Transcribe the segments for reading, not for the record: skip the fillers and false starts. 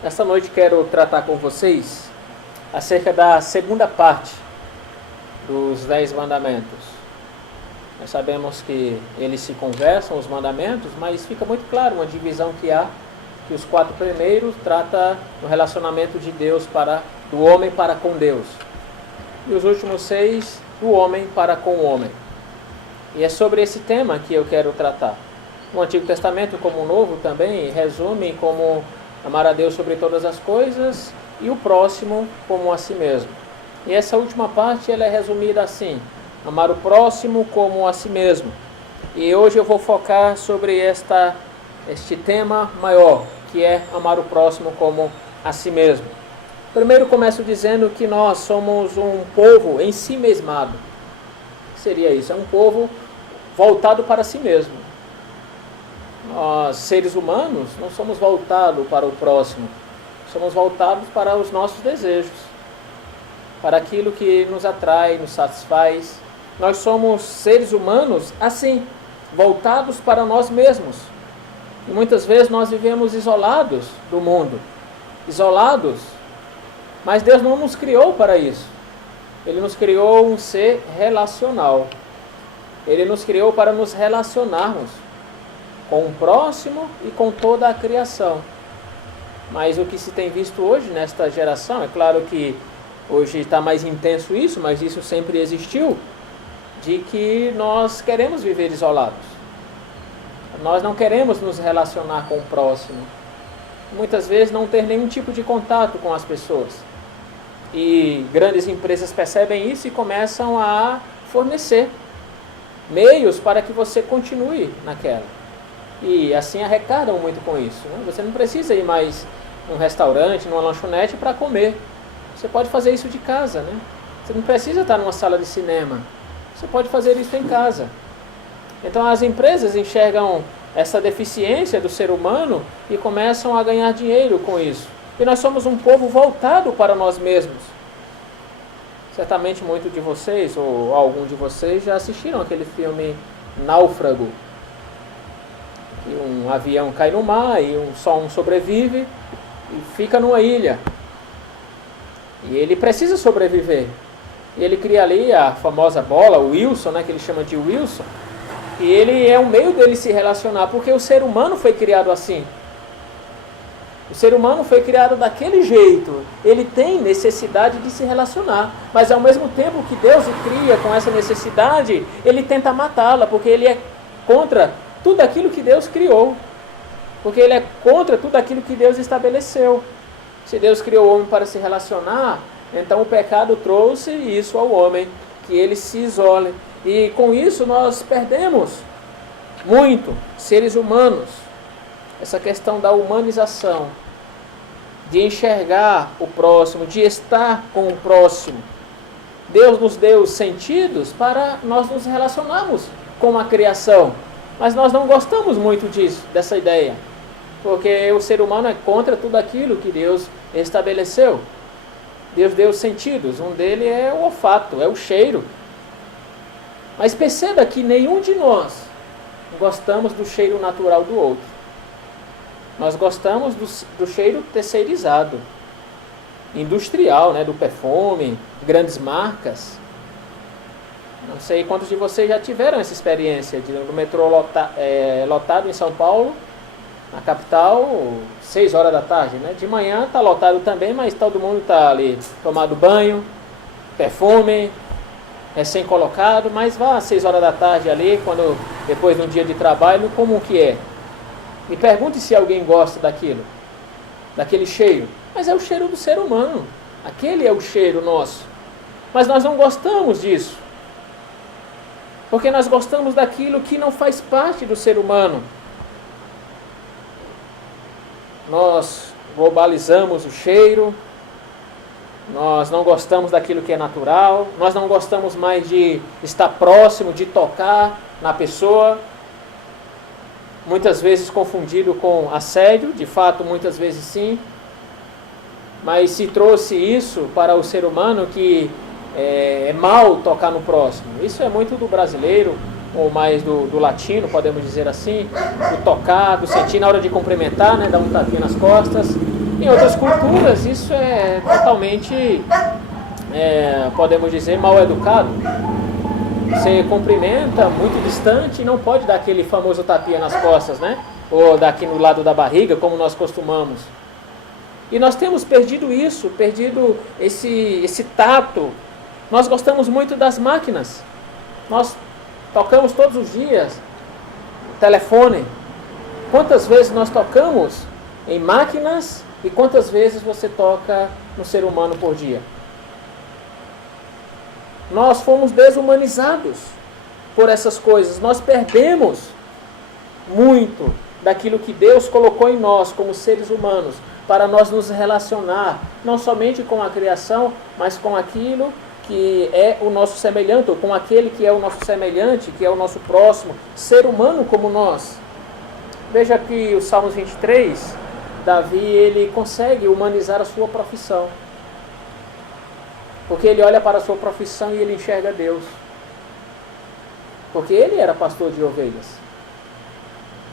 Esta noite quero tratar com vocês acerca da segunda parte dos 10 mandamentos. Nós sabemos que eles se conversam, os mandamentos, mas fica muito claro uma divisão que há, que os 4 primeiros trata do relacionamento de Deus do homem para com Deus. E os últimos 6, do homem para com o homem. E é sobre esse tema que eu quero tratar. No Antigo Testamento, como o Novo também, resume como amar a Deus sobre todas as coisas e o próximo como a si mesmo. E essa última parte ela é resumida assim: amar o próximo como a si mesmo. E hoje eu vou focar sobre este tema maior, que é amar o próximo como a si mesmo. Primeiro começo dizendo que nós somos um povo em si mesmado. O que seria isso? É um povo voltado para si mesmo. Nós, seres humanos, não somos voltados para o próximo. Somos voltados para os nossos desejos, para aquilo que nos atrai, nos satisfaz. Nós somos seres humanos assim, voltados para nós mesmos. E muitas vezes nós vivemos isolados do mundo, isolados, mas Deus não nos criou para isso. Ele nos criou um ser relacional. Ele nos criou para nos relacionarmos com o próximo e com toda a criação. Mas o que se tem visto hoje nesta geração, é claro que hoje está mais intenso isso, mas isso sempre existiu, de que nós queremos viver isolados. Nós não queremos nos relacionar com o próximo. Muitas vezes não ter nenhum tipo de contato com as pessoas. E grandes empresas percebem isso e começam a fornecer meios para que você continue naquela. E assim arrecadam muito com isso, né? Você não precisa ir mais num restaurante, numa lanchonete para comer. Você pode fazer isso de casa, né? Você não precisa estar numa sala de cinema. Você pode fazer isso em casa. Então as empresas enxergam essa deficiência do ser humano e começam a ganhar dinheiro com isso. E nós somos um povo voltado para nós mesmos. Certamente muitos de vocês, ou algum de vocês, já assistiram aquele filme Náufrago. Que um avião cai no mar e só um sobrevive e fica numa ilha. E ele precisa sobreviver. E ele cria ali a famosa bola, o Wilson, né, que ele chama de Wilson. E ele é um meio dele se relacionar, porque o ser humano foi criado assim. O ser humano foi criado daquele jeito. Ele tem necessidade de se relacionar. Mas ao mesmo tempo que Deus o cria com essa necessidade, ele tenta matá-la, porque ele é contra tudo aquilo que Deus criou. Porque ele é contra tudo aquilo que Deus estabeleceu. Se Deus criou o homem para se relacionar, então o pecado trouxe isso ao homem, que ele se isole. E com isso nós perdemos muito, seres humanos, essa questão da humanização, de enxergar o próximo, de estar com o próximo. Deus nos deu sentidos para nós nos relacionarmos com a criação, mas nós não gostamos muito disso, dessa ideia, porque o ser humano é contra tudo aquilo que Deus estabeleceu. Deus deu sentidos, um deles é o olfato, é o cheiro. Mas perceba que nenhum de nós gostamos do cheiro natural do outro. Nós gostamos do cheiro terceirizado, industrial, né, do perfume, grandes marcas. Não sei quantos de vocês já tiveram essa experiência do metrô lotado em São Paulo, na capital, 6 horas da tarde, né? De manhã está lotado também, mas todo mundo está ali tomando banho, perfume, recém-colocado, mas vá às 6 horas da tarde ali, depois de um dia de trabalho, como que é? Me pergunte se alguém gosta daquele cheiro. Mas é o cheiro do ser humano, aquele é o cheiro nosso. Mas nós não gostamos disso, porque nós gostamos daquilo que não faz parte do ser humano. Nós globalizamos o cheiro, nós não gostamos daquilo que é natural, nós não gostamos mais de estar próximo, de tocar na pessoa, muitas vezes confundido com assédio, de fato muitas vezes sim, mas se trouxe isso para o ser humano que é mal tocar no próximo. Isso é muito do brasileiro, ou mais do latino, podemos dizer assim, do tocar, do sentir na hora de cumprimentar, né, dar um tapinha nas costas. Em outras culturas, isso é totalmente, podemos dizer, mal educado. Você cumprimenta muito distante e não pode dar aquele famoso tapinha nas costas, né? Ou daqui no lado da barriga, como nós costumamos. E nós temos perdido isso, perdido esse tato. Nós gostamos muito das máquinas. Nós tocamos todos os dias o telefone. Quantas vezes nós tocamos em máquinas e quantas vezes você toca no ser humano por dia? Nós fomos desumanizados por essas coisas. Nós perdemos muito daquilo que Deus colocou em nós como seres humanos para nós nos relacionar não somente com a criação, mas com aquilo que é o nosso semelhante, ou com aquele que é o nosso semelhante, que é o nosso próximo, ser humano como nós. Veja que o Salmos 23, Davi, ele consegue humanizar a sua profissão. Porque ele olha para a sua profissão e ele enxerga Deus. Porque ele era pastor de ovelhas.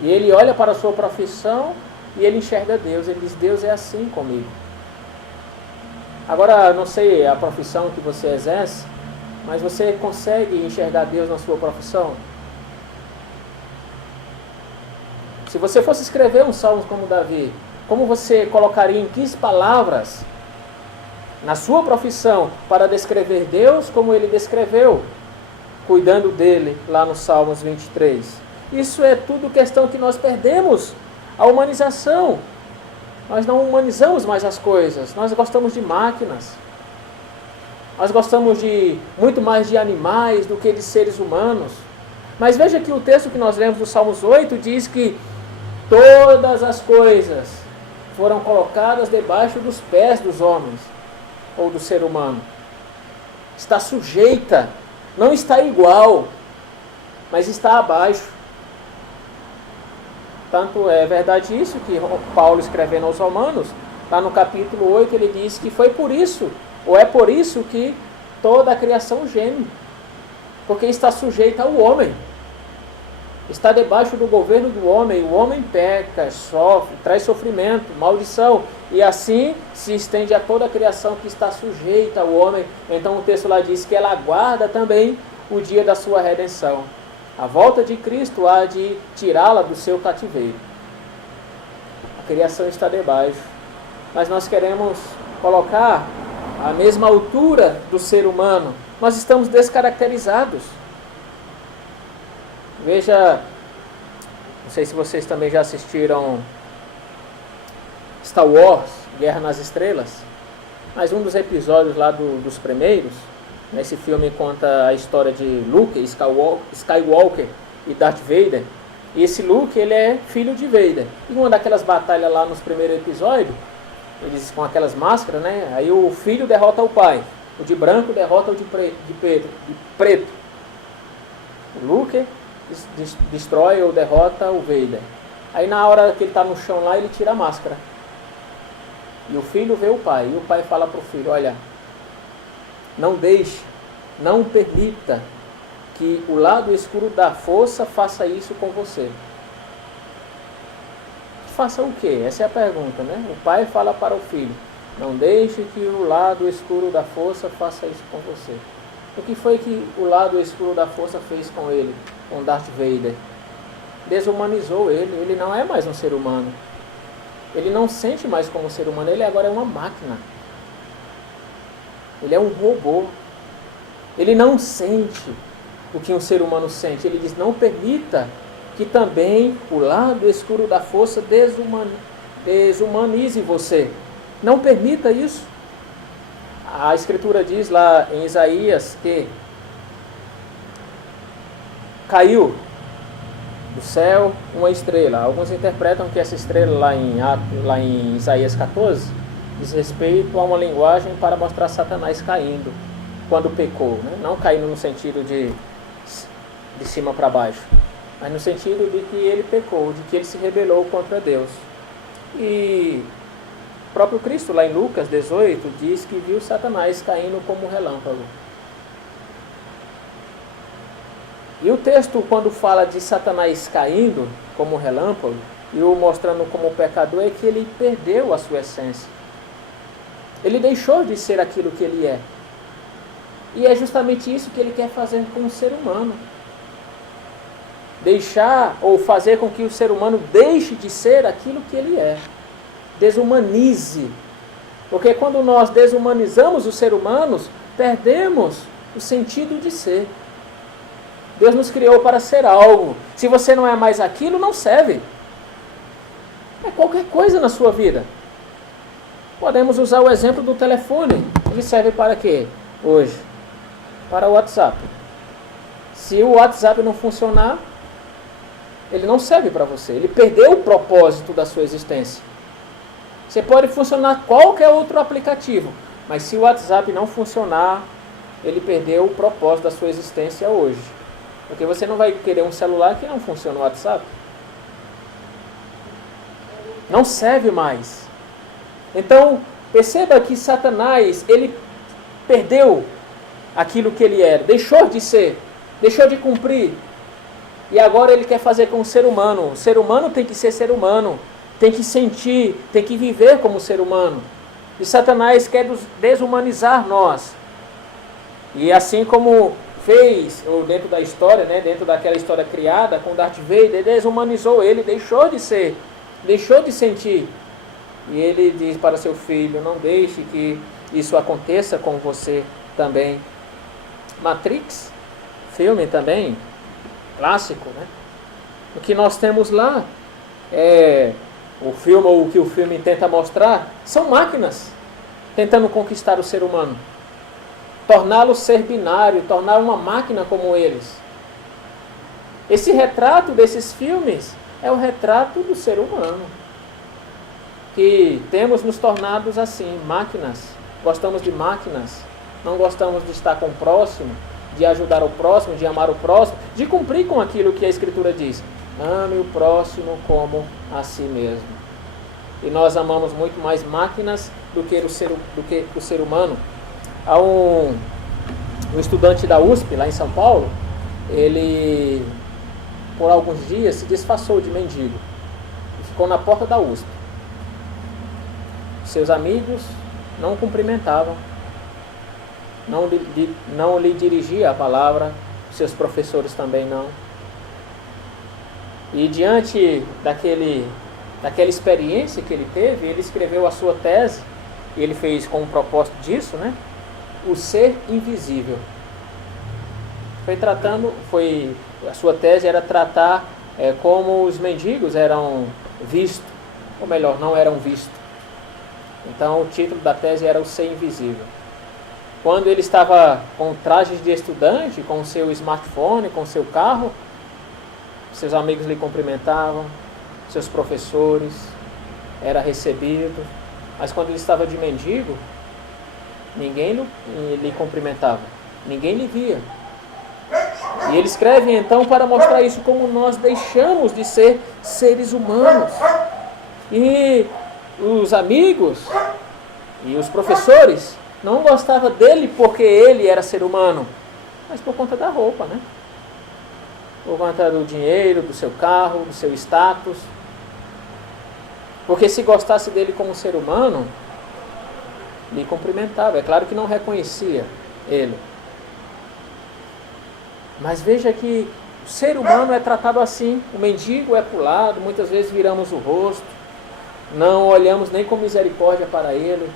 E ele olha para a sua profissão e ele enxerga Deus. Ele diz, Deus é assim comigo. Agora, não sei a profissão que você exerce, mas você consegue enxergar Deus na sua profissão? Se você fosse escrever um salmo como Davi, como você colocaria em 15 palavras na sua profissão para descrever Deus como ele descreveu, cuidando dele lá no Salmos 23? Isso é tudo questão que nós perdemos, a humanização. Nós não humanizamos mais as coisas, nós gostamos de máquinas. Nós gostamos de muito mais de animais do que de seres humanos. Mas veja que o texto que nós lemos do Salmos 8 diz que todas as coisas foram colocadas debaixo dos pés dos homens, ou do ser humano. Está sujeita, não está igual, mas está abaixo. Tanto é verdade isso que Paulo, escrevendo aos Romanos, lá no capítulo 8, ele diz que foi por isso, ou é por isso que toda a criação geme, porque está sujeita ao homem. Está debaixo do governo do homem, o homem peca, sofre, traz sofrimento, maldição, e assim se estende a toda a criação que está sujeita ao homem. Então o texto lá diz que ela aguarda também o dia da sua redenção. A volta de Cristo há de tirá-la do seu cativeiro. A criação está debaixo, mas nós queremos colocar a mesma altura do ser humano. Nós estamos descaracterizados. Veja, não sei se vocês também já assistiram Star Wars, Guerra nas Estrelas, mas um dos episódios lá dos primeiros, nesse filme conta a história de Luke Skywalker e Darth Vader. E esse Luke, ele é filho de Vader. E uma daquelas batalhas lá nos primeiros episódios, eles com aquelas máscaras, né? Aí o filho derrota o pai, o de branco derrota o de preto. O Luke destrói ou derrota o Vader. Aí na hora que ele está no chão lá, ele tira a máscara. E o filho vê o pai. E o pai fala para o filho, olha, não deixe, não permita que o lado escuro da força faça isso com você. Faça o quê? Essa é a pergunta, né? O pai fala para o filho, não deixe que o lado escuro da força faça isso com você. O que foi que o lado escuro da força fez com ele, com Darth Vader? Desumanizou ele. Ele não é mais um ser humano. Ele não sente mais como um ser humano. Ele agora é uma máquina. Ele é um robô. Ele não sente o que um ser humano sente. Ele diz, não permita que também o lado escuro da força desumanize você. Não permita isso. A Escritura diz lá em Isaías que caiu do céu uma estrela. Alguns interpretam que essa estrela lá em Isaías 14 diz respeito a uma linguagem para mostrar Satanás caindo quando pecou, né? Não caindo no sentido de cima para baixo, mas no sentido de que ele pecou, de que ele se rebelou contra Deus. E o próprio Cristo, lá em Lucas 18, diz que viu Satanás caindo como um relâmpago. E o texto, quando fala de Satanás caindo como um relâmpago, e o mostrando como pecador, é que ele perdeu a sua essência. Ele deixou de ser aquilo que ele é. E é justamente isso que ele quer fazer com o ser humano. Deixar ou fazer com que o ser humano deixe de ser aquilo que ele é. Desumanize. Porque quando nós desumanizamos os seres humanos, perdemos o sentido de ser. Deus nos criou para ser algo. Se você não é mais aquilo, não serve. É qualquer coisa na sua vida. Podemos usar o exemplo do telefone. Ele serve para quê hoje? Para o WhatsApp. Se o WhatsApp não funcionar, ele não serve para você. Ele perdeu o propósito da sua existência. Você pode funcionar qualquer outro aplicativo, mas se o WhatsApp não funcionar, ele perdeu o propósito da sua existência hoje. Porque você não vai querer um celular que não funciona o WhatsApp. Não serve mais. Então, perceba que Satanás, ele perdeu aquilo que ele era, deixou de ser, deixou de cumprir. E agora ele quer fazer com o ser humano. O ser humano tem que ser ser humano, tem que sentir, tem que viver como ser humano. E Satanás quer desumanizar nós. E assim como fez, ou dentro da história, né, dentro daquela história criada com Darth Vader, desumanizou ele, deixou de ser, deixou de sentir. E ele diz para seu filho, não deixe que isso aconteça com você também. Matrix, filme também, clássico, né? O que nós temos lá, o filme, ou o que o filme tenta mostrar, são máquinas tentando conquistar o ser humano. Torná-lo ser binário, tornar uma máquina como eles. Esse retrato desses filmes é o retrato do ser humano. Que temos nos tornado assim, máquinas. Gostamos de máquinas. Não gostamos de estar com o próximo, de ajudar o próximo, de amar o próximo, de cumprir com aquilo que a Escritura diz. Ame o próximo como a si mesmo. E nós amamos muito mais máquinas do que o ser humano. Há um estudante da USP, lá em São Paulo, ele, por alguns dias, se disfarçou de mendigo. E ficou na porta da USP. Seus amigos não o cumprimentavam, não lhe dirigia a palavra, seus professores também não. E diante daquela experiência que ele teve, ele escreveu a sua tese, e ele fez com o propósito disso, né? O ser invisível. A sua tese era tratar como os mendigos eram vistos, ou melhor, não eram vistos. Então o título da tese era o ser invisível. Quando ele estava com trajes de estudante, com o seu smartphone, com o seu carro, seus amigos lhe cumprimentavam, seus professores, era recebido. Mas quando ele estava de mendigo, ninguém lhe cumprimentava, ninguém lhe via. E ele escreve então para mostrar isso, como nós deixamos de ser seres humanos. E os amigos e os professores não gostavam dele porque ele era ser humano, mas por conta da roupa, né? Por conta do dinheiro, do seu carro, do seu status. Porque se gostasse dele como ser humano, lhe cumprimentava. É claro que não reconhecia ele. Mas veja que o ser humano é tratado assim. O mendigo é pulado, muitas vezes viramos o rosto, não olhamos nem com misericórdia para ele.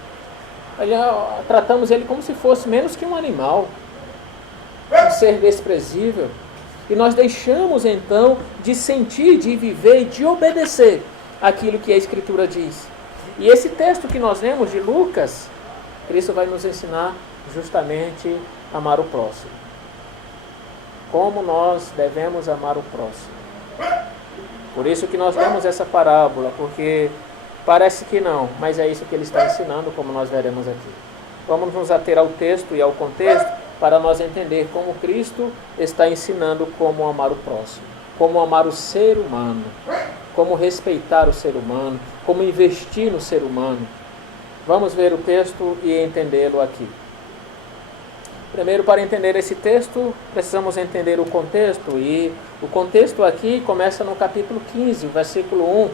Tratamos ele como se fosse menos que um animal, um ser desprezível. E nós deixamos então de sentir, de viver e de obedecer aquilo que a Escritura diz. E esse texto que nós lemos de Lucas, Cristo vai nos ensinar justamente a amar o próximo. Como nós devemos amar o próximo. Por isso que nós lemos essa parábola, porque parece que não, mas é isso que ele está ensinando, como nós veremos aqui. Vamos nos ater ao texto e ao contexto para nós entender como Cristo está ensinando como amar o próximo, como amar o ser humano, como respeitar o ser humano, como investir no ser humano. Vamos ver o texto e entendê-lo aqui. Primeiro, para entender esse texto, precisamos entender o contexto. E o contexto aqui começa no capítulo 15, o versículo 1,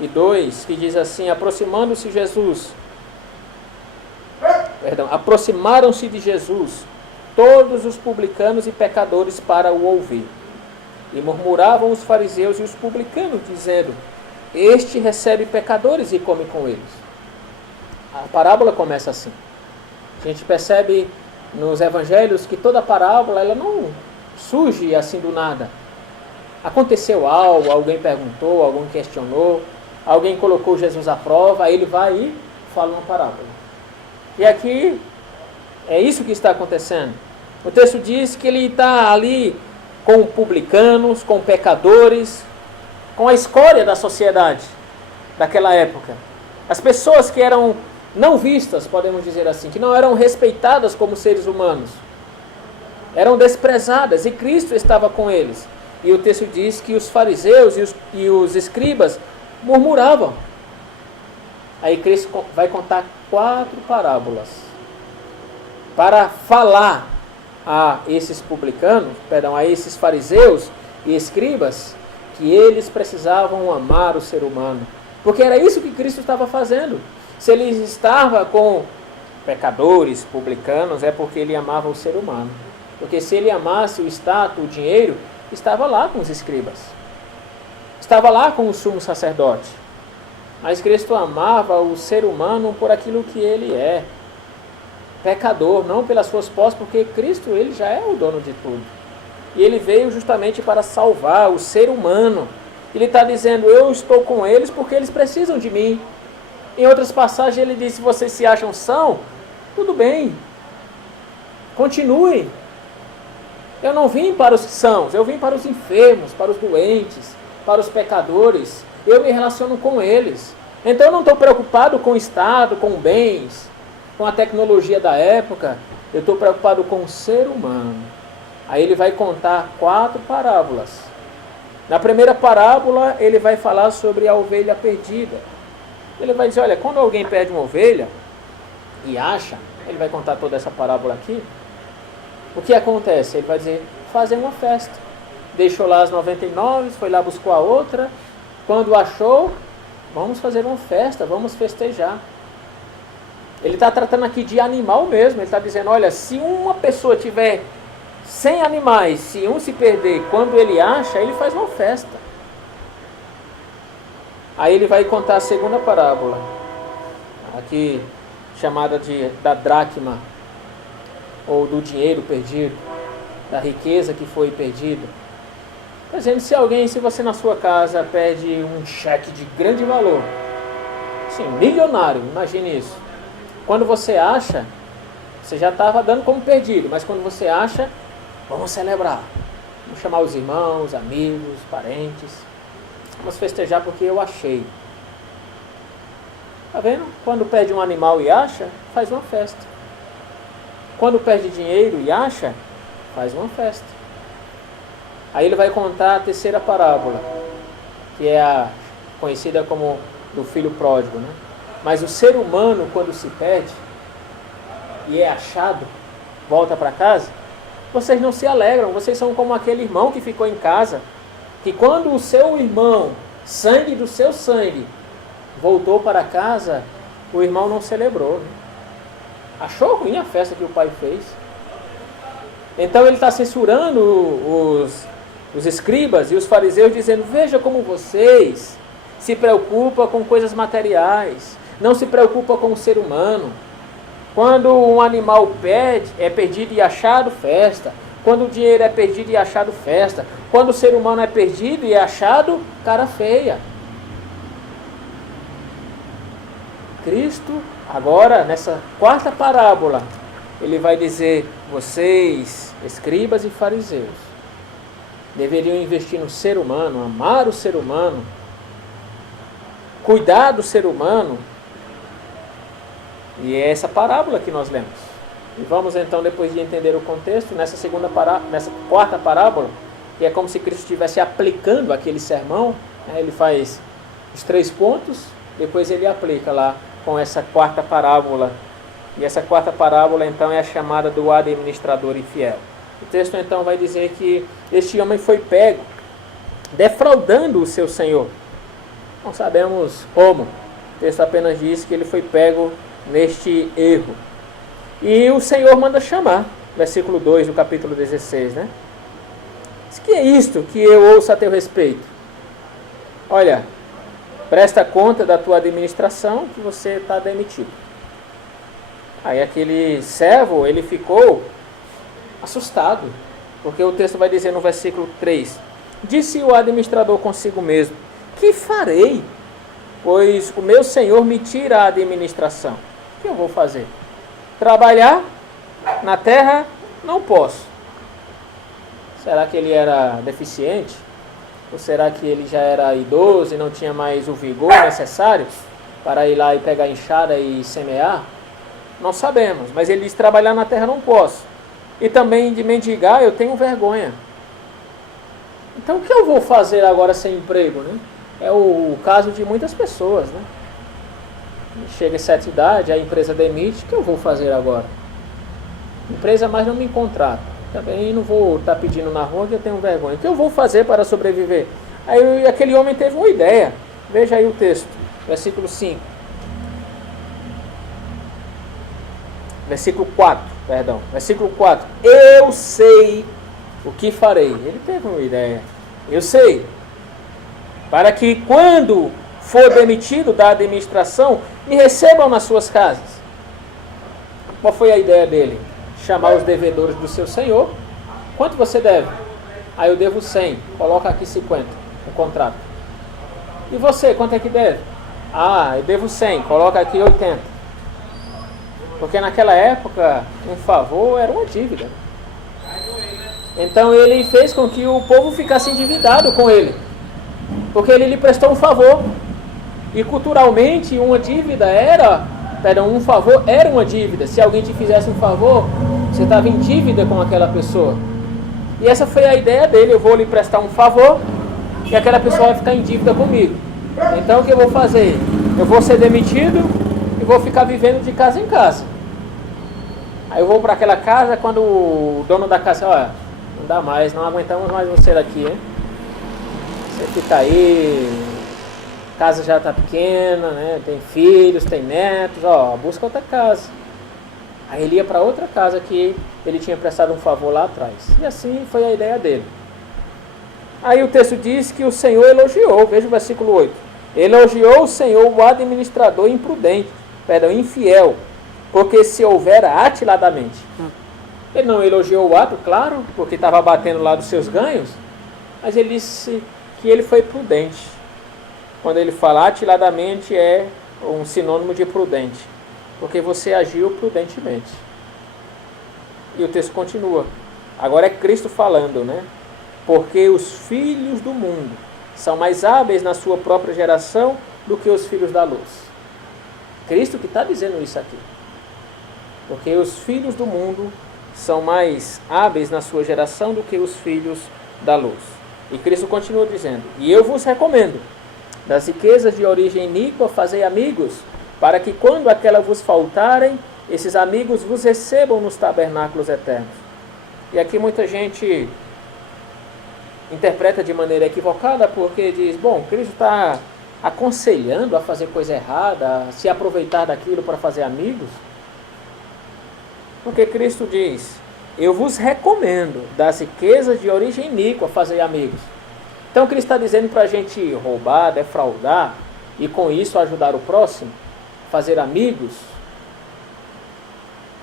e 2, que diz assim: aproximaram-se de Jesus todos os publicanos e pecadores para o ouvir. E murmuravam os fariseus e os publicanos, dizendo: este recebe pecadores e come com eles. A parábola começa assim. A gente percebe nos evangelhos que toda parábola ela não surge assim do nada. Aconteceu algo, alguém perguntou, alguém questionou, alguém colocou Jesus à prova, aí ele vai e fala uma parábola. E aqui é isso que está acontecendo. O texto diz que ele está ali com publicanos, com pecadores, com a escória da sociedade daquela época. As pessoas que eram não vistas, podemos dizer assim, que não eram respeitadas como seres humanos, eram desprezadas, e Cristo estava com eles. E o texto diz que os fariseus e os escribas murmuravam. Aí Cristo vai contar 4 parábolas para falar a esses publicanos, a esses fariseus e escribas, que eles precisavam amar o ser humano. Porque era isso que Cristo estava fazendo. Se ele estava com pecadores, publicanos, é porque ele amava o ser humano. Porque se ele amasse o status, o dinheiro, estava lá com os escribas, estava lá com o sumo sacerdote. Mas Cristo amava o ser humano por aquilo que ele é, pecador, não pelas suas posses, porque Cristo ele já é o dono de tudo. E ele veio justamente para salvar o ser humano. Ele está dizendo: eu estou com eles porque eles precisam de mim. Em outras passagens ele diz: se vocês se acham são, tudo bem, continuem. Eu não vim para os sãos, eu vim para os enfermos, para os doentes, para os pecadores. Eu me relaciono com eles. Então eu não estou preocupado com o Estado, com bens, com a tecnologia da época. Eu estou preocupado com o ser humano. Aí ele vai contar 4 parábolas. Na primeira parábola ele vai falar sobre a ovelha perdida. Ele vai dizer: olha, quando alguém perde uma ovelha e acha, ele vai contar toda essa parábola aqui. O que acontece? Ele vai dizer: fazer uma festa. Deixou lá as 99, foi lá buscar a outra. Quando achou, vamos fazer uma festa, vamos festejar. Ele está tratando aqui de animal mesmo. Ele está dizendo: olha, se uma pessoa tiver 100 animais, se um se perder, quando ele acha, ele faz uma festa. Aí ele vai contar a segunda parábola, aqui chamada da dracma, ou do dinheiro perdido, da riqueza que foi perdida. Por exemplo, se você na sua casa perde um cheque de grande valor, assim, milionário, imagine isso. Quando você acha, você já estava dando como perdido, mas quando você acha, vamos celebrar. Vamos chamar os irmãos, amigos, parentes. Vamos festejar porque eu achei. Tá vendo? Quando perde um animal e acha, faz uma festa. Quando perde dinheiro e acha, faz uma festa. Aí ele vai contar a terceira parábola, que é a conhecida como do filho pródigo, né? Mas o ser humano, quando se perde e é achado, volta para casa, vocês não se alegram, vocês são como aquele irmão que ficou em casa, que quando o seu irmão, sangue do seu sangue, voltou para casa, o irmão não celebrou, né? Achou ruim a festa que o pai fez. Então ele está censurando os escribas e os fariseus, dizendo: veja como vocês se preocupam com coisas materiais, não se preocupam com o ser humano. Quando um animal é perdido e achado, festa. Quando o dinheiro é perdido e achado, festa. Quando o ser humano é perdido e achado, cara feia. Cristo, agora, nessa quarta parábola, ele vai dizer: vocês, escribas e fariseus, deveriam investir no ser humano, amar o ser humano, cuidar do ser humano. E é essa parábola que nós lemos. E vamos então, depois de entender o contexto, nessa quarta parábola, que é como se Cristo estivesse aplicando aquele sermão, né? Ele faz os 3 pontos, depois ele aplica lá com essa quarta parábola. E essa quarta parábola então é a chamada do administrador infiel. O texto então vai dizer que este homem foi pego defraudando o seu senhor. Não sabemos como. O texto apenas diz que ele foi pego neste erro. E o Senhor manda chamar, versículo 2 do capítulo 16, né? Diz que é isto que eu ouço a teu respeito. Olha, presta conta da tua administração que você está demitido. Aí aquele servo, ele ficou assustado, porque o texto vai dizer no versículo 3, disse o administrador consigo mesmo, que farei? Pois o meu senhor me tira a administração. O que eu vou fazer? Trabalhar na terra? Não posso. Será que ele era deficiente? Ou será que ele já era idoso e não tinha mais o vigor necessário para ir lá e pegar a enxada e semear? Não sabemos, mas ele diz, trabalhar na terra não posso. E também de mendigar eu tenho vergonha. Então o que eu vou fazer agora sem emprego, né? É o caso de muitas pessoas, né? Chega em certa idade, a empresa demite, o que eu vou fazer agora? A empresa mais não me contrata. Também não vou estar pedindo na rua que eu tenho vergonha. O que eu vou fazer para sobreviver? Aí aquele homem teve uma ideia. Veja aí o texto, versículo 5. Versículo 4, perdão. Versículo 4. Eu sei o que farei. Ele teve uma ideia. Eu sei. Para que quando for demitido da administração, me recebam nas suas casas. Qual foi a ideia dele? Chamar os devedores do seu senhor. Quanto você deve? Aí eu devo 100. Coloca aqui 50 no contrato. E você, quanto é que deve? Ah, eu devo 100. Coloca aqui 80. Porque naquela época, um favor era uma dívida. Então ele fez com que o povo ficasse endividado com ele. Porque ele lhe prestou um favor. E culturalmente, uma dívida era... um favor era uma dívida. Se alguém te fizesse um favor, você estava em dívida com aquela pessoa. E essa foi a ideia dele. Eu vou lhe prestar um favor e aquela pessoa vai ficar em dívida comigo. Então o que eu vou fazer? Eu vou ser demitido e vou ficar vivendo de casa em casa. Aí eu vou para aquela casa, quando o dono da casa, olha, não dá mais, não aguentamos mais você aqui, hein? Você fica aí, a casa já está pequena, né? Tem filhos, tem netos, ó, busca outra casa. Aí ele ia para outra casa que ele tinha prestado um favor lá atrás. E assim foi a ideia dele. Aí o texto diz que o Senhor elogiou, veja o versículo 8. Elogiou o Senhor o administrador infiel, porque se houvera atiladamente. Ele não elogiou o ato, claro, porque estava batendo lá dos seus ganhos, mas ele disse que ele foi prudente. Quando ele fala atiladamente é um sinônimo de prudente, porque você agiu prudentemente. E o texto continua. Agora é Cristo falando, né? Porque os filhos do mundo são mais hábeis na sua própria geração do que os filhos da luz. Cristo que está dizendo isso aqui. Porque os filhos do mundo são mais hábeis na sua geração do que os filhos da luz. E Cristo continua dizendo, e eu vos recomendo, das riquezas de origem iníqua fazei amigos, para que quando aquelas vos faltarem, esses amigos vos recebam nos tabernáculos eternos. E aqui muita gente interpreta de maneira equivocada, porque diz, bom, Cristo está aconselhando a fazer coisa errada, a se aproveitar daquilo para fazer amigos. Porque Cristo diz, eu vos recomendo, das riquezas de origem iníqua, fazer amigos. Então Cristo está dizendo para a gente roubar, defraudar, e com isso ajudar o próximo, fazer amigos.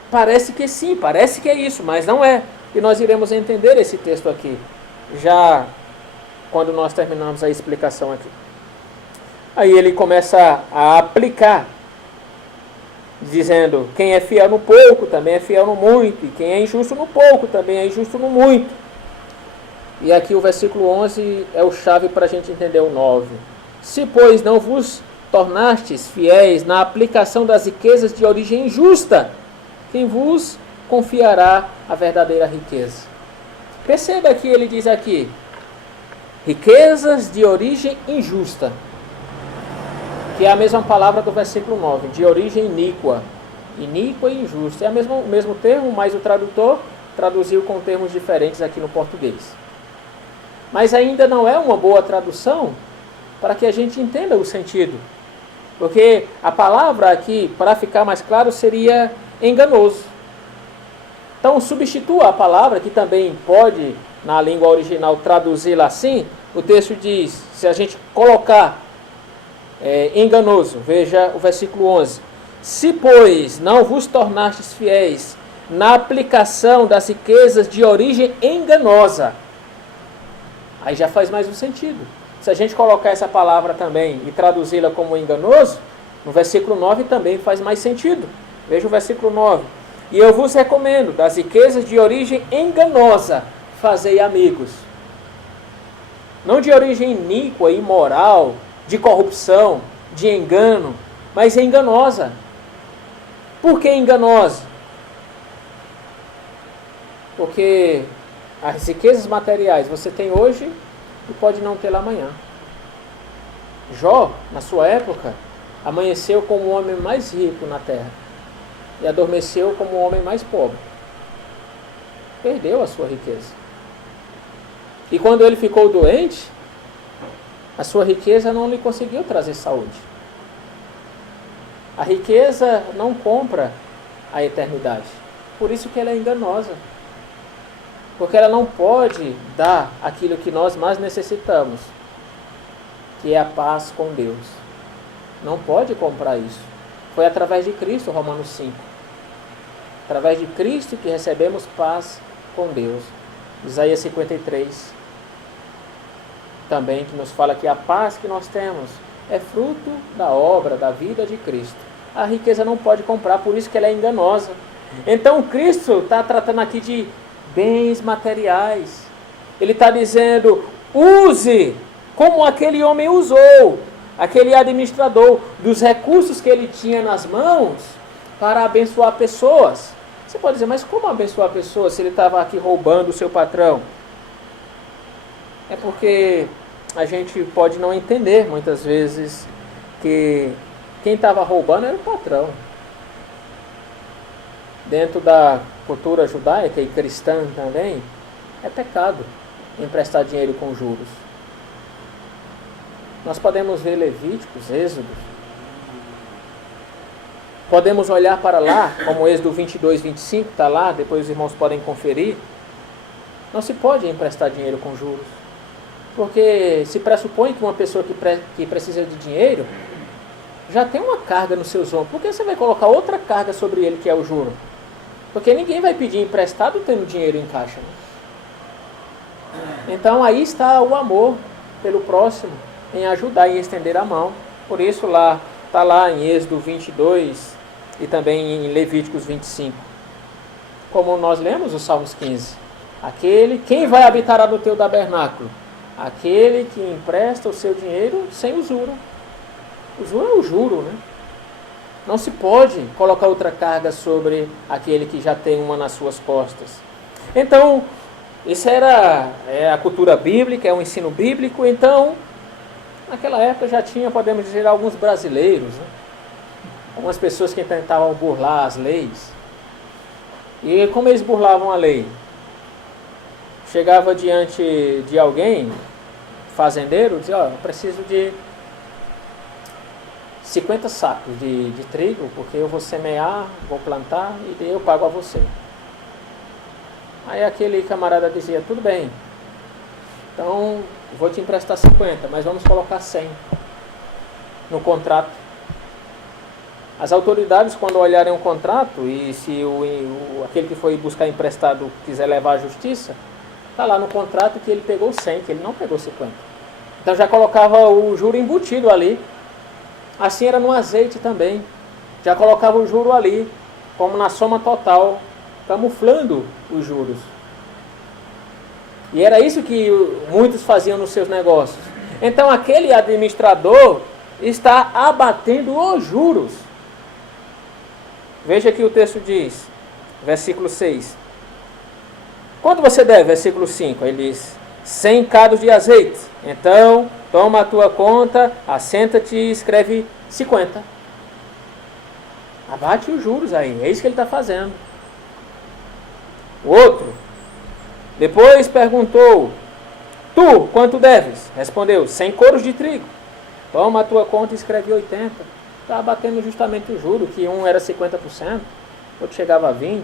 Parece que sim, parece que é isso, mas não é. E nós iremos entender esse texto aqui, já quando nós terminamos a explicação aqui. Aí ele começa a aplicar, dizendo, quem é fiel no pouco, também é fiel no muito, e quem é injusto no pouco, também é injusto no muito. E aqui o versículo 11 é o chave para a gente entender o 9. Se, pois, não vos tornastes fiéis na aplicação das riquezas de origem injusta, quem vos confiará a verdadeira riqueza? Perceba que ele diz aqui, riquezas de origem injusta, que é a mesma palavra do versículo 9, de origem iníqua. Iníqua e injusta. É o mesmo termo, mas o tradutor traduziu com termos diferentes aqui no português. Mas ainda não é uma boa tradução, para que a gente entenda o sentido. Porque a palavra aqui, para ficar mais claro, seria enganoso. Então, substitua a palavra, que também pode, na língua original, traduzi-la assim. O texto diz, se a gente colocar enganoso, veja o versículo 11. Se, pois, não vos tornastes fiéis na aplicação das riquezas de origem enganosa, aí já faz mais um sentido. Se a gente colocar essa palavra também e traduzi-la como enganoso, no versículo 9 também faz mais sentido. Veja o versículo 9. E eu vos recomendo, das riquezas de origem enganosa, fazei amigos. Não de origem iníqua, imoral, de corrupção, de engano, mas enganosa. Por que enganosa? Porque as riquezas materiais você tem hoje e pode não ter lá amanhã. Jó, na sua época, amanheceu como o homem mais rico na terra e adormeceu como o homem mais pobre. Perdeu a sua riqueza. E quando ele ficou doente, a sua riqueza não lhe conseguiu trazer saúde. A riqueza não compra a eternidade. Por isso que ela é enganosa. Porque ela não pode dar aquilo que nós mais necessitamos, que é a paz com Deus. Não pode comprar isso. Foi através de Cristo, Romanos 5. Através de Cristo que recebemos paz com Deus. Isaías 53. Também que nos fala que a paz que nós temos é fruto da obra, da vida de Cristo. A riqueza não pode comprar, por isso que ela é enganosa. Então Cristo está tratando aqui de bens materiais. Ele está dizendo, use como aquele homem usou, aquele administrador, dos recursos que ele tinha nas mãos para abençoar pessoas. Você pode dizer, mas como abençoar pessoas se ele estava aqui roubando o seu patrão? É porque a gente pode não entender muitas vezes que quem estava roubando era o patrão. Dentro da cultura judaica e cristã também, é pecado emprestar dinheiro com juros. Nós podemos ver Levíticos, Êxodo. Podemos olhar para lá, como Êxodo 22, 25, está lá, depois os irmãos podem conferir. Não se pode emprestar dinheiro com juros. Porque se pressupõe que uma pessoa que precisa de dinheiro já tem uma carga nos seus ombros. Por que você vai colocar outra carga sobre ele, que é o juro? Porque ninguém vai pedir emprestado tendo dinheiro em caixa. Então aí está o amor pelo próximo, em ajudar e estender a mão. Por isso lá está lá em Êxodo 22 e também em Levíticos 25. Como nós lemos os Salmos 15. Quem vai habitar no teu tabernáculo? Aquele que empresta o seu dinheiro sem usura. Usura é o juro, né? Não se pode colocar outra carga sobre aquele que já tem uma nas suas costas. Então, isso era a cultura bíblica, é um ensino bíblico. Então, naquela época já tinha, podemos dizer, alguns brasileiros, né? Algumas pessoas que tentavam burlar as leis. E como eles burlavam a lei? Chegava diante de alguém, fazendeiro, dizia, eu preciso de 50 sacos de trigo, porque eu vou semear, vou plantar e eu pago a você. Aí aquele camarada dizia, tudo bem, então vou te emprestar 50, mas vamos colocar 100 no contrato. As autoridades, quando olharem o contrato, e se aquele que foi buscar emprestado quiser levar à justiça, está lá no contrato que ele pegou 100, que ele não pegou 50. Então já colocava o juro embutido ali. Assim era no azeite também. Já colocava o juro ali, como na soma total, camuflando os juros. E era isso que muitos faziam nos seus negócios. Então aquele administrador está abatendo os juros. Veja que o texto diz, versículo 6. Quanto você deve? Versículo 5. Ele diz, 100 cados de azeite. Então, toma a tua conta, assenta-te e escreve 50. Abate os juros aí. É isso que ele está fazendo. O outro. Depois perguntou, tu, quanto deves? Respondeu, 100 coros de trigo. Toma a tua conta e escreve 80%. Estava batendo justamente o juro, que um era 50%, outro chegava a 20%.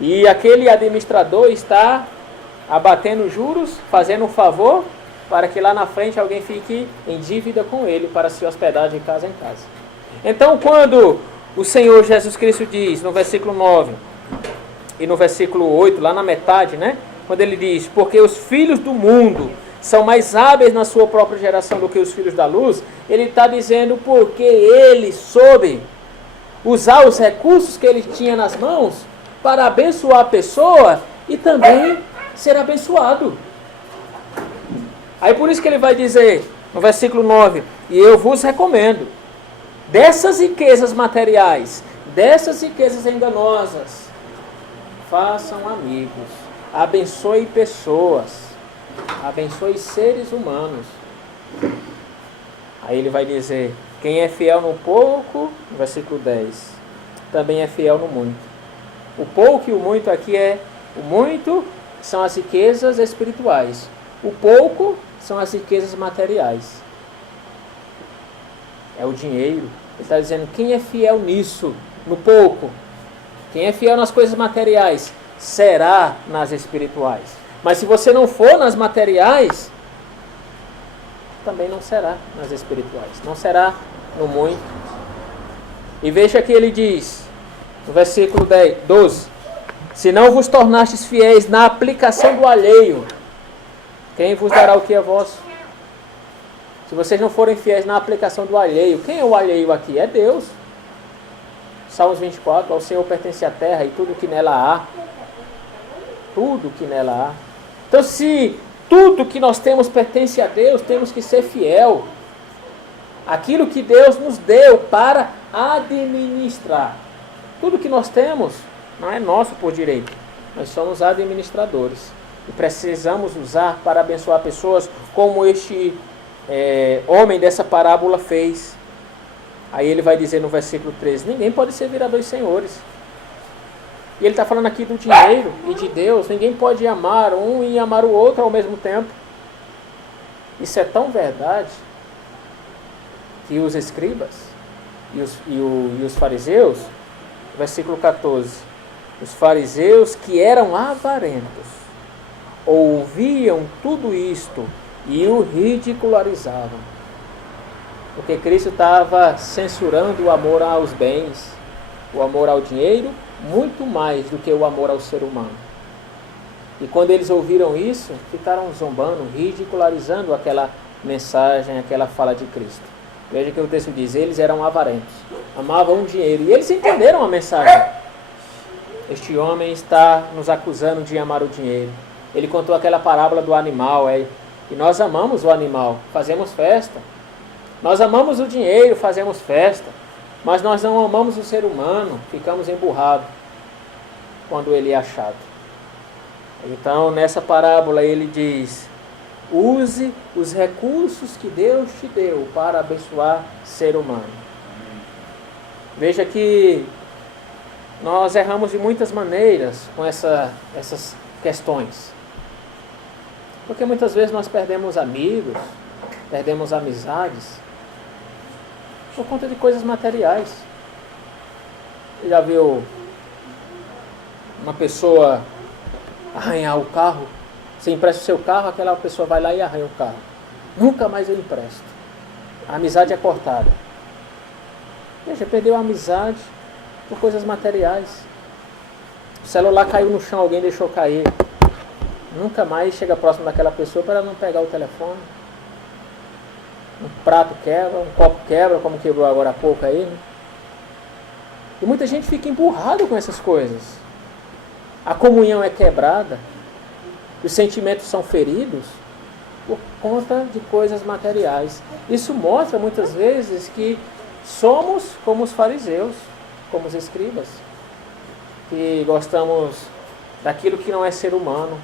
E aquele administrador está abatendo juros, fazendo um favor, para que lá na frente alguém fique em dívida com ele, para se hospedar de casa em casa. Então, quando o Senhor Jesus Cristo diz, no versículo 9 e no versículo 8, lá na metade, né? Quando ele diz, porque os filhos do mundo são mais hábeis na sua própria geração do que os filhos da luz, ele está dizendo porque ele soube usar os recursos que ele tinha nas mãos para abençoar a pessoa e também ser abençoado. Aí por isso que ele vai dizer, no versículo 9, e eu vos recomendo, dessas riquezas materiais, dessas riquezas enganosas, façam amigos, abençoe pessoas, abençoe seres humanos. Aí ele vai dizer, quem é fiel no pouco, no versículo 10, também é fiel no muito. O pouco e o muito aqui o muito são as riquezas espirituais, o pouco são as riquezas materiais. É o dinheiro. Ele está dizendo, quem é fiel nisso, no pouco, quem é fiel nas coisas materiais, será nas espirituais. Mas se você não for nas materiais, também não será nas espirituais. Não será no muito. E veja que ele diz, no versículo 12, se não vos tornastes fiéis na aplicação do alheio, quem vos dará o que é vosso? Se vocês não forem fiéis na aplicação do alheio, quem é o alheio aqui? É Deus. Salmos 24, ao Senhor pertence a terra e tudo que nela há. Tudo que nela há. Então, se tudo que nós temos pertence a Deus, temos que ser fiel. Aquilo que Deus nos deu para administrar. Tudo que nós temos não é nosso por direito. Nós somos administradores. E precisamos usar para abençoar pessoas como este homem dessa parábola fez. Aí ele vai dizer no versículo 13, ninguém pode servir a dois senhores. E ele está falando aqui do dinheiro e de Deus. Ninguém pode amar um e amar o outro ao mesmo tempo. Isso é tão verdade que os escribas e os fariseus, versículo 14, os fariseus que eram avarentos, ouviam tudo isto e o ridicularizavam. Porque Cristo estava censurando o amor aos bens, o amor ao dinheiro, muito mais do que o amor ao ser humano. E quando eles ouviram isso, ficaram zombando, ridicularizando aquela mensagem, aquela fala de Cristo. Veja que o texto diz, eles eram avarentos, amavam o dinheiro, e eles entenderam a mensagem. Este homem está nos acusando de amar o dinheiro. Ele contou aquela parábola do animal, e nós amamos o animal, fazemos festa. Nós amamos o dinheiro, fazemos festa, mas nós não amamos o ser humano, ficamos emburrados quando ele é achado. Então, nessa parábola ele diz, use os recursos que Deus te deu para abençoar ser humano. Veja que nós erramos de muitas maneiras com essas questões. Porque muitas vezes nós perdemos amigos, perdemos amizades, por conta de coisas materiais. Você já viu uma pessoa arranhar o carro? Você empresta o seu carro, aquela pessoa vai lá e arranha o carro. Nunca mais eu empresto. A amizade é cortada. Veja, perdeu a amizade por coisas materiais. O celular caiu no chão, alguém deixou cair. Nunca mais chega próximo daquela pessoa para não pegar o telefone. Um prato quebra, um copo quebra, como quebrou agora há pouco aí, né? E muita gente fica emburrado com essas coisas. A comunhão é quebrada, os sentimentos são feridos por conta de coisas materiais. Isso mostra muitas vezes que somos como os fariseus, como os escribas, que gostamos daquilo que não é ser humano.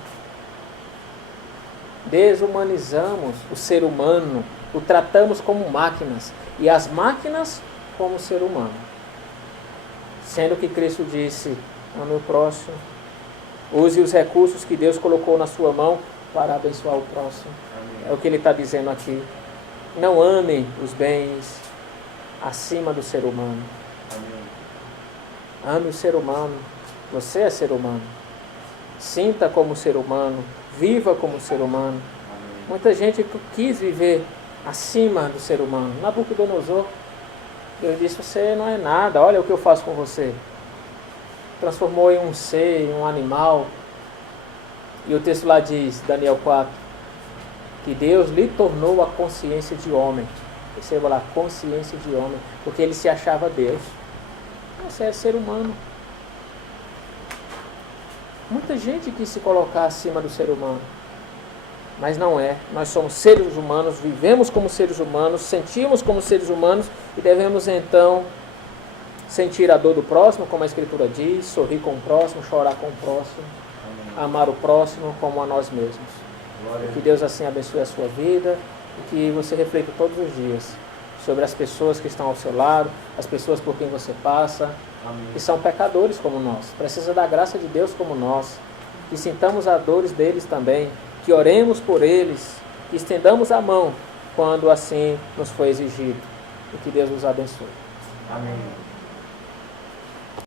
Desumanizamos o ser humano, o tratamos como máquinas, e as máquinas como ser humano. Sendo que Cristo disse, ame o próximo, use os recursos que Deus colocou na sua mão para abençoar o próximo. É o que ele está dizendo aqui. não amem os bens acima do ser humano. Ame o ser humano. Você é ser humano. Sinta como ser humano. Viva como ser humano. Muita gente quis viver acima do ser humano. Nabucodonosor, Deus disse: você não é nada, olha o que eu faço com você. Transformou em um ser, em um animal. E o texto lá diz, Daniel 4, que Deus lhe tornou a consciência de homem. Perceba lá, consciência de homem, porque ele se achava Deus. Você é ser humano. Muita gente quis se colocar acima do ser humano, mas não é. Nós somos seres humanos, vivemos como seres humanos, sentimos como seres humanos e devemos então sentir a dor do próximo, como a Escritura diz, sorrir com o próximo, chorar com o próximo, amar o próximo como a nós mesmos. Que Deus assim abençoe a sua vida e que você reflita todos os dias sobre as pessoas que estão ao seu lado, as pessoas por quem você passa, que são pecadores como nós, precisa da graça de Deus como nós, que sintamos as dores deles também, que oremos por eles, que estendamos a mão quando assim nos foi exigido, e que Deus nos abençoe. Amém.